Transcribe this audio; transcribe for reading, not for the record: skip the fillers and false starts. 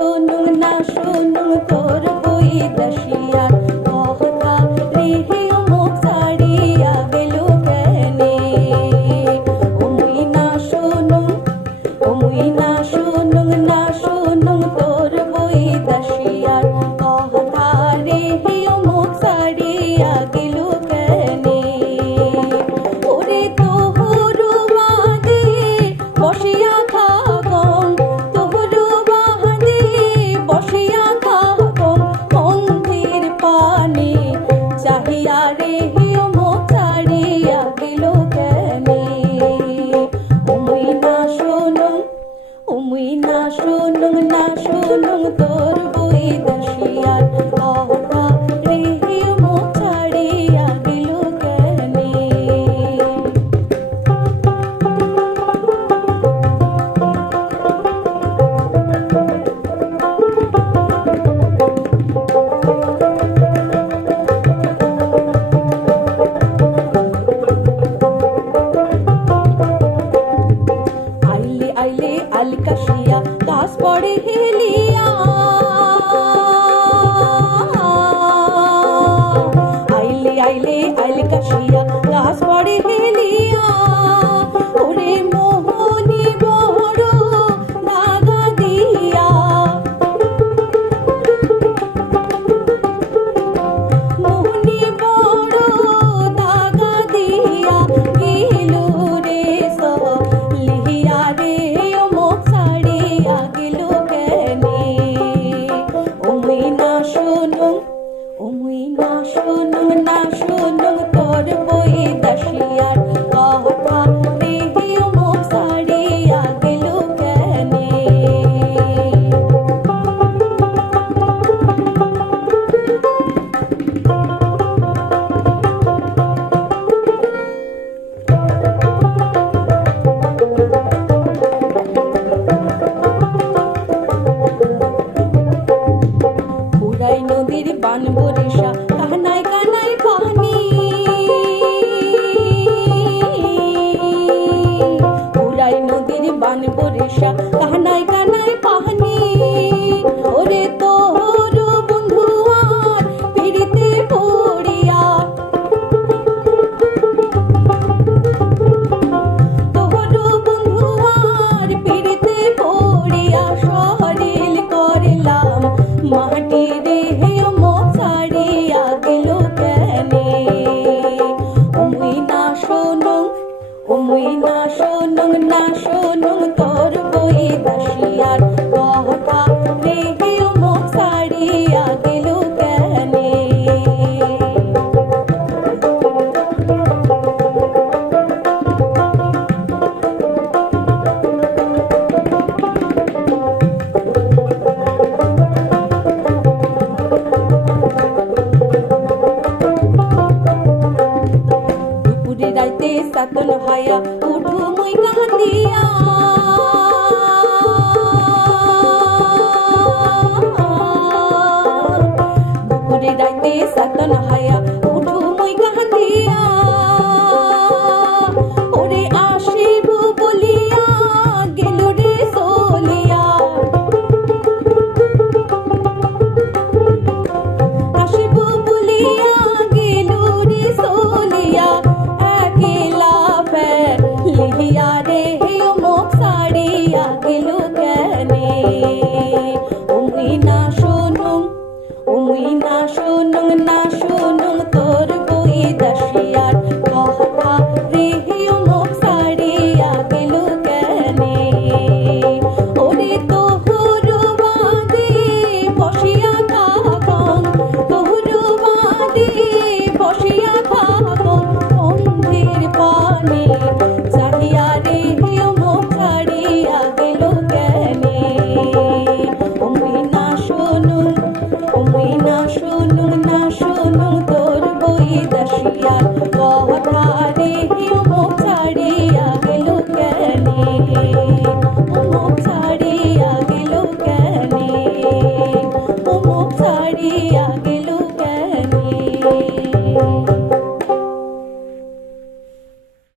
শুনুং তোর বই দাসিয়ার কথা রেহে মুখ ছাড়িয়া গেল কেনে মুই না শুনুং তোর বই দাসিয়ার কথা রেহে মুখ ছাড়িয়া গেল কেনে ওরে তোহরু বাদে বসিয়া থাকং তোহরু বাদে বসিয়া থাকং মন্দির পানে চাহিয়া রেহে মুখ ছাড়িয়া গেল কেনে মুই না শুনুং তোর বই দাসিয়ার কথা রেহে মুখ ছাড়িয়া গেল কেনে আইলে আলকাশিয়া গাছ পড়ে হেলিয়া আইলে আলকাশিয়া গাছ পড়ে হেলিয়া ওরে মোহনী বড় দাগা দিয়া মোহনী বড় দাগা দিয়া গেল রে লিহিয়া রে মুখ ছাড়িয়া গেল কেনে মুই না শুনুং তোর বই দাসিয়ার কথা রেহে মুখ ছাড়িয়া গেল কেনে পুরাই নদীর বান বরিশা কানাই কানাই পানি পুরাই নদীর বান বরিশা কানাই কানাই পানি ওরে তোর বন্ধু আর পিড়িতে পড়িয়া তোর বন্ধু আর পিড়িতে পড়িয়া শরীর করিলাম মাটি রেহে মুখ ছাড়িয়া গেল কেনে মুই না শুনুং তোর বই দাসিয়ার